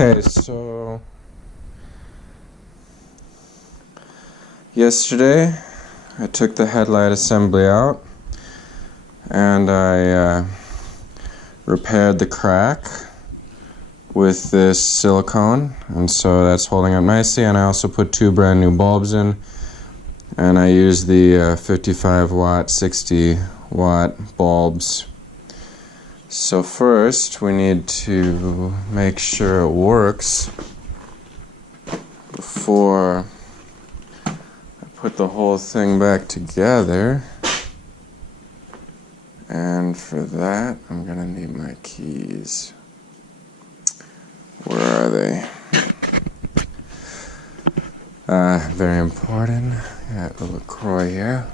Okay, so yesterday I took the headlight assembly out and I repaired the crack with this silicone, and so that's holding up nicely. And I also put two brand new bulbs in, and I used the 55 watt 60 watt bulbs. So first we need to make sure it works before I put the whole thing back together. And for that I'm gonna need my keys. Where are they? Very important. Got a LaCroix here.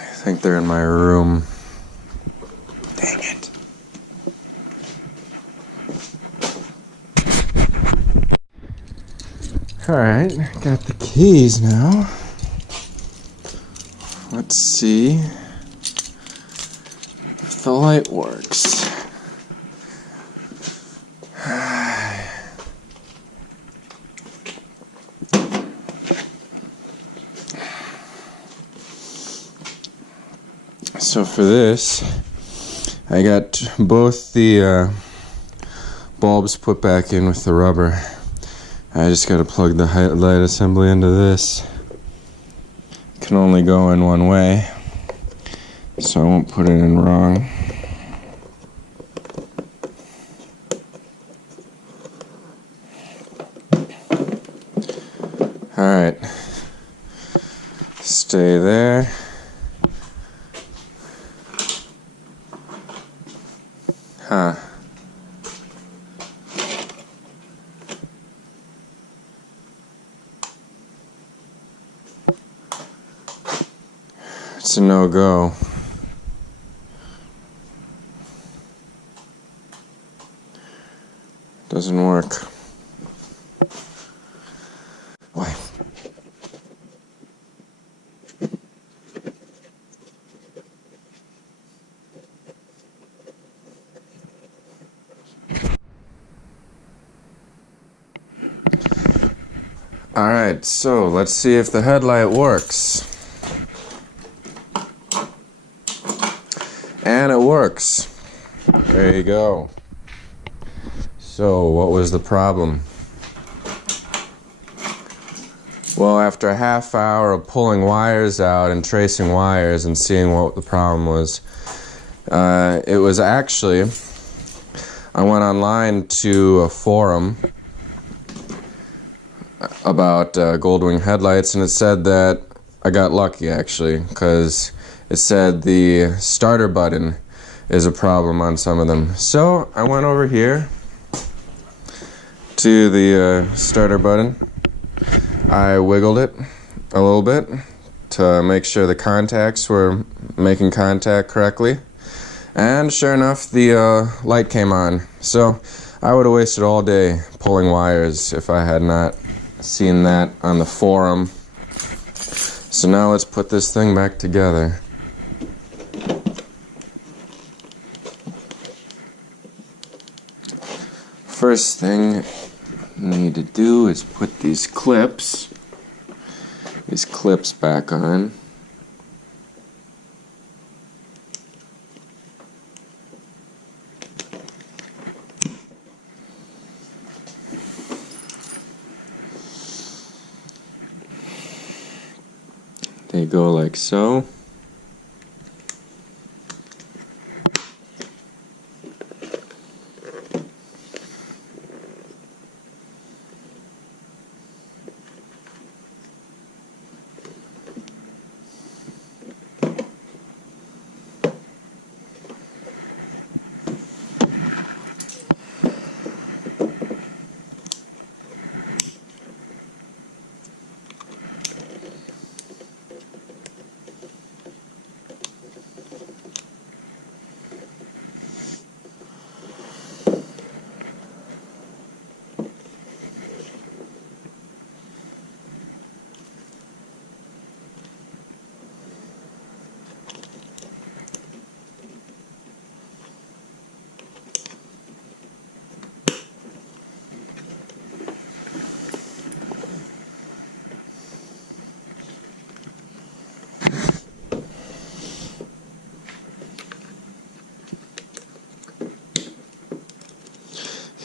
I think they're in my room. Dang it. Alright, got the keys now. Let's see if the light works. So for this, I got both the bulbs put back in with the rubber. I just got to plug the headlight assembly into this. It can only go in one way, so I won't put it in wrong. Alright, stay there. Huh. It's a no-go. Doesn't work. Why? Alright, so let's see if the headlight works. And it works. There you go. So, what was the problem? Well, after a half hour of pulling wires out and tracing wires and seeing what the problem was, it was actually, I went online to a forum about Goldwing headlights, and it said that I got lucky actually, because it said the starter button is a problem on some of them. So I went over here to the starter button. I wiggled it a little bit to make sure the contacts were making contact correctly, and sure enough the light came on. So I would have wasted all day pulling wires if I had not seen that on the forum. So now let's put this thing back together. First thing you need to do is put these clips back on. They go like so.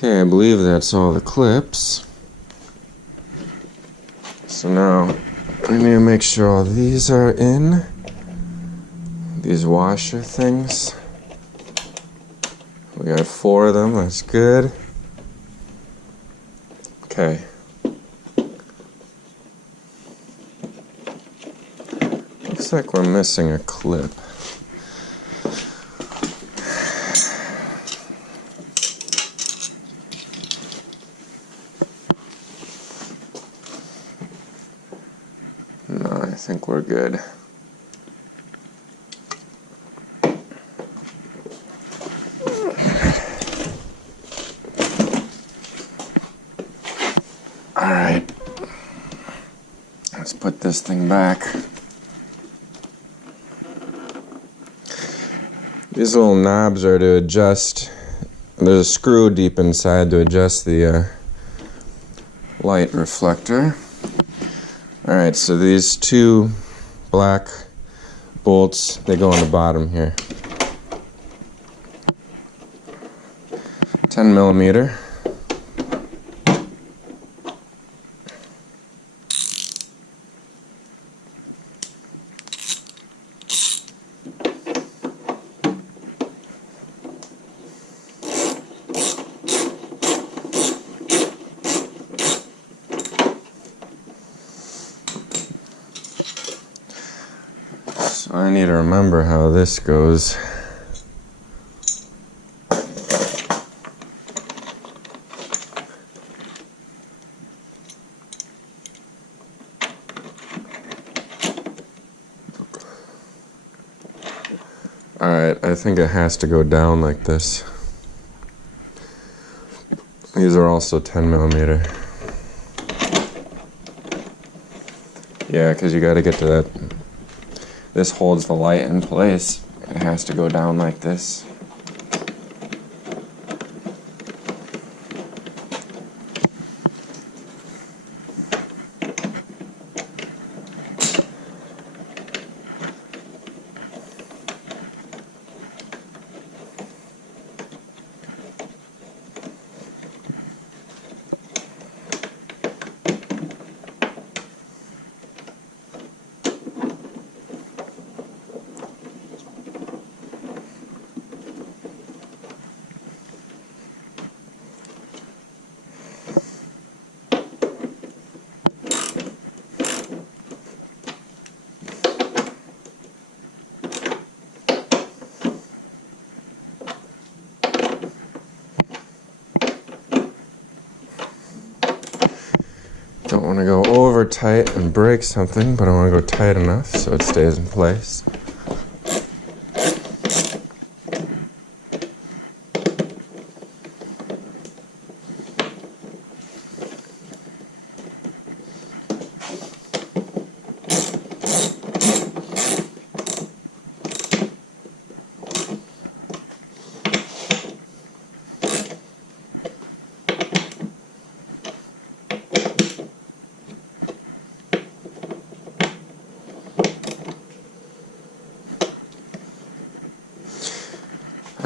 Okay, I believe that's all the clips. So now I need to make sure all these are in. These washer things. We got 4 of them, that's good. Okay. Looks like we're missing a clip. No, I think we're good. Alright. Let's put this thing back. These little knobs are to adjust. There's a screw deep inside to adjust the light reflector. Alright, so these 2 black bolts, they go on the bottom here. 10 millimeter. So I need to remember how this goes. Alright, I think it has to go down like this. These are also 10 millimeter. Yeah, because you got to get to that. This holds the light in place. It has to go down like this. Don't want to go over tight and break something, but I want to go tight enough so it stays in place.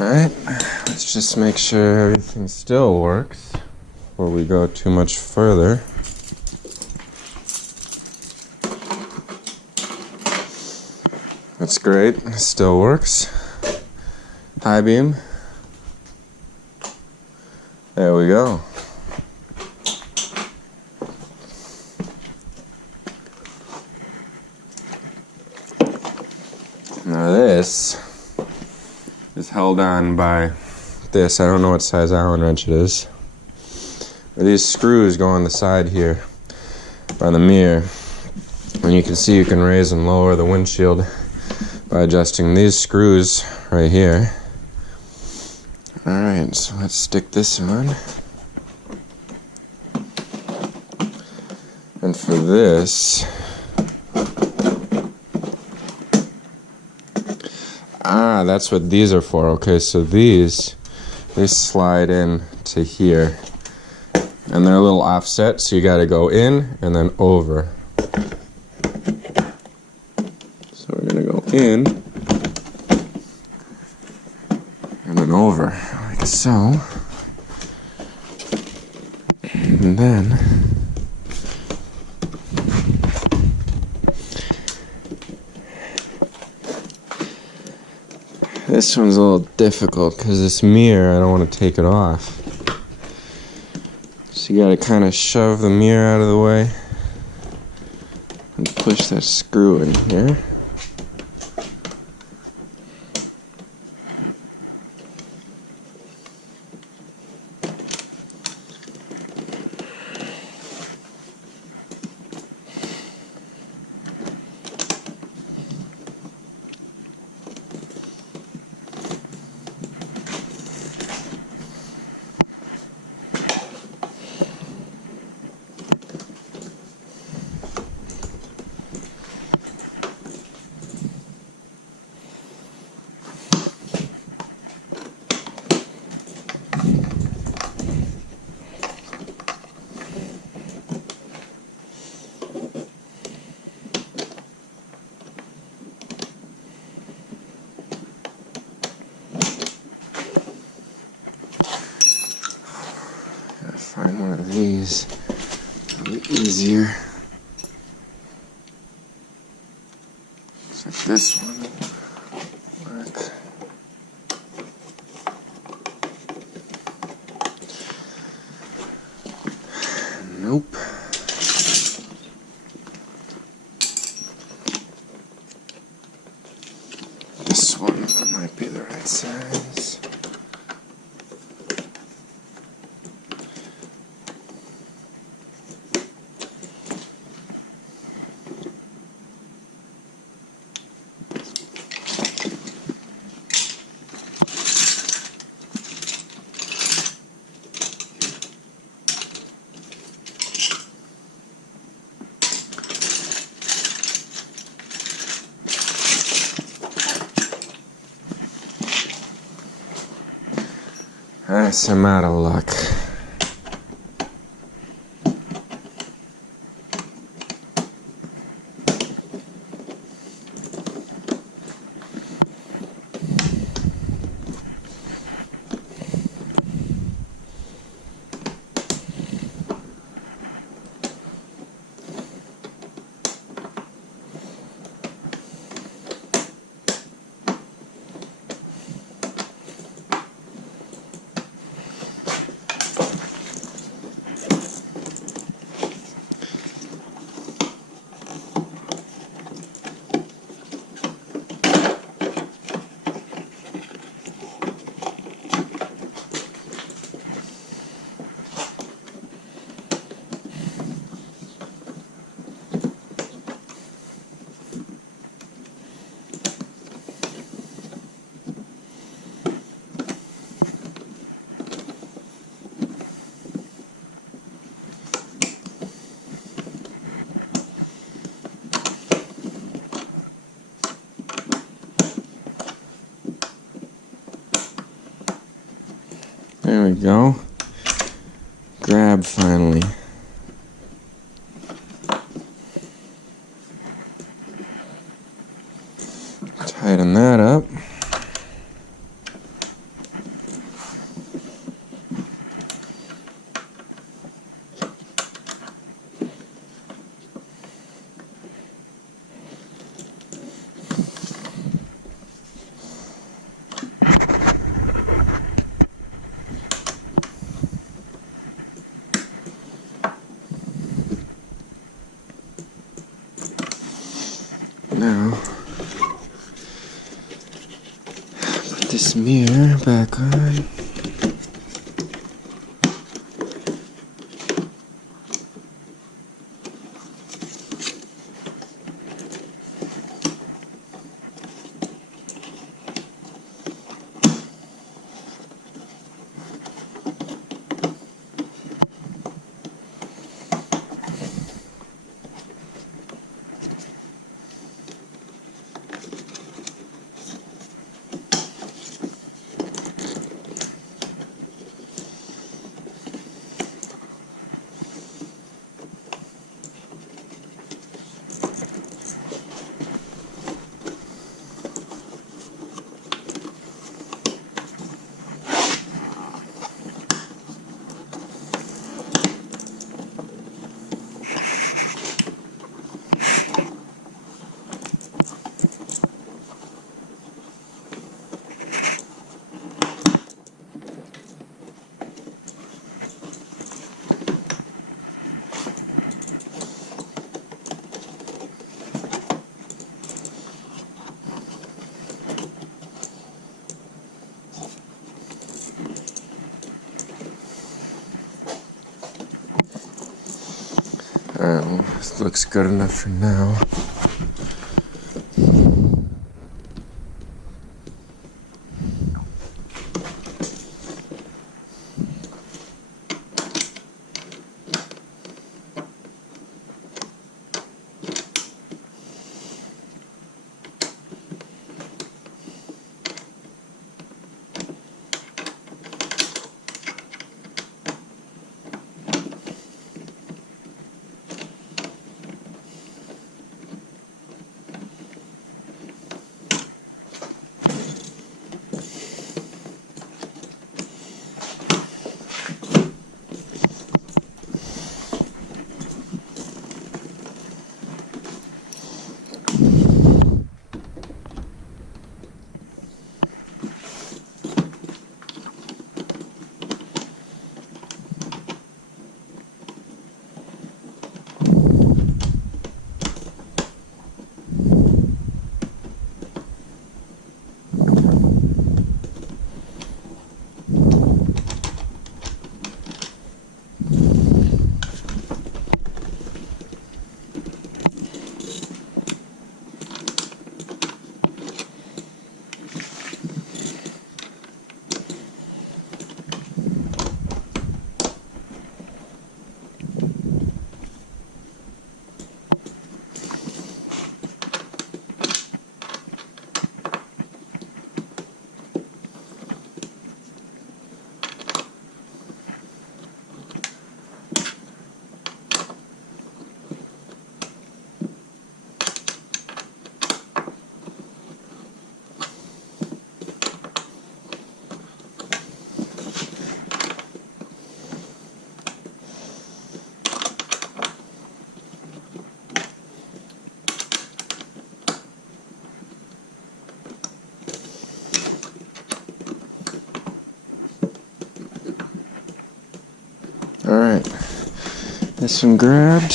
Alright, let's just make sure everything still works before we go too much further. That's great, it still works. High beam. There we go. Now this is held on by this. I don't know what size Allen wrench it is. But these screws go on the side here by the mirror. And you can see you can raise and lower the windshield by adjusting these screws right here. Alright, so let's stick this on. And for this, that's what these are for. Okay, so these, they slide in to here. And they're a little offset, so you gotta go in and then over. So we're gonna go in and then over, like so. And then this one's a little difficult because this mirror, I don't want to take it off. So you gotta kind of shove the mirror out of the way and push that screw in here. Find one of these, it'll be easier. Looks like this one will work. Nope. This one might be the right size. I'm out of luck. There we go. Grab finally. Tighten that up. Now, put this mirror back on. This looks good enough for now. Alright, this one grabbed,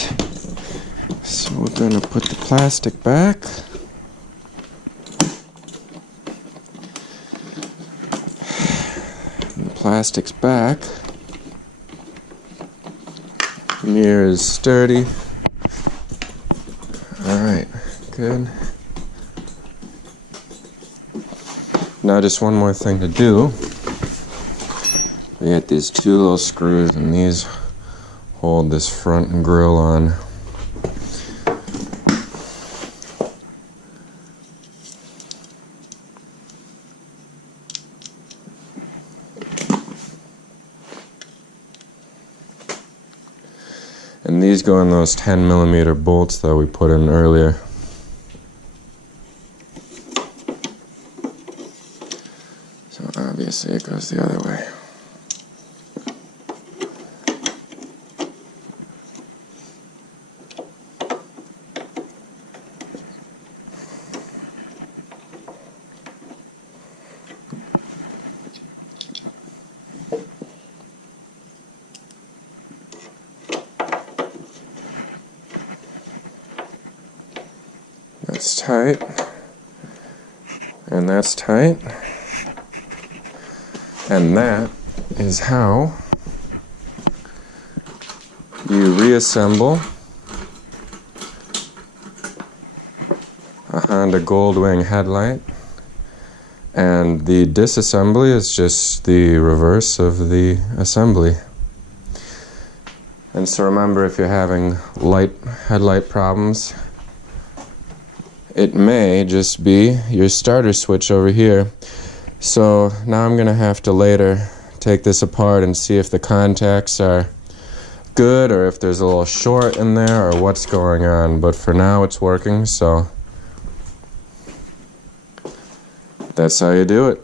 so we're going to put the plastic back. And the plastic's back. The mirror is sturdy. Alright, good. Now just one more thing to do. We got these two little screws, and these hold this front grille on. And these go in those 10mm bolts that we put in earlier. So obviously it goes the other way. That's tight, and that's tight, and that is how you reassemble a Honda Goldwing headlight, and the disassembly is just the reverse of the assembly. And so remember, if you're having headlight problems, it may just be your starter switch over here. So now I'm going to have to later take this apart and see if the contacts are good or if there's a little short in there or what's going on. But for now it's working, so that's how you do it.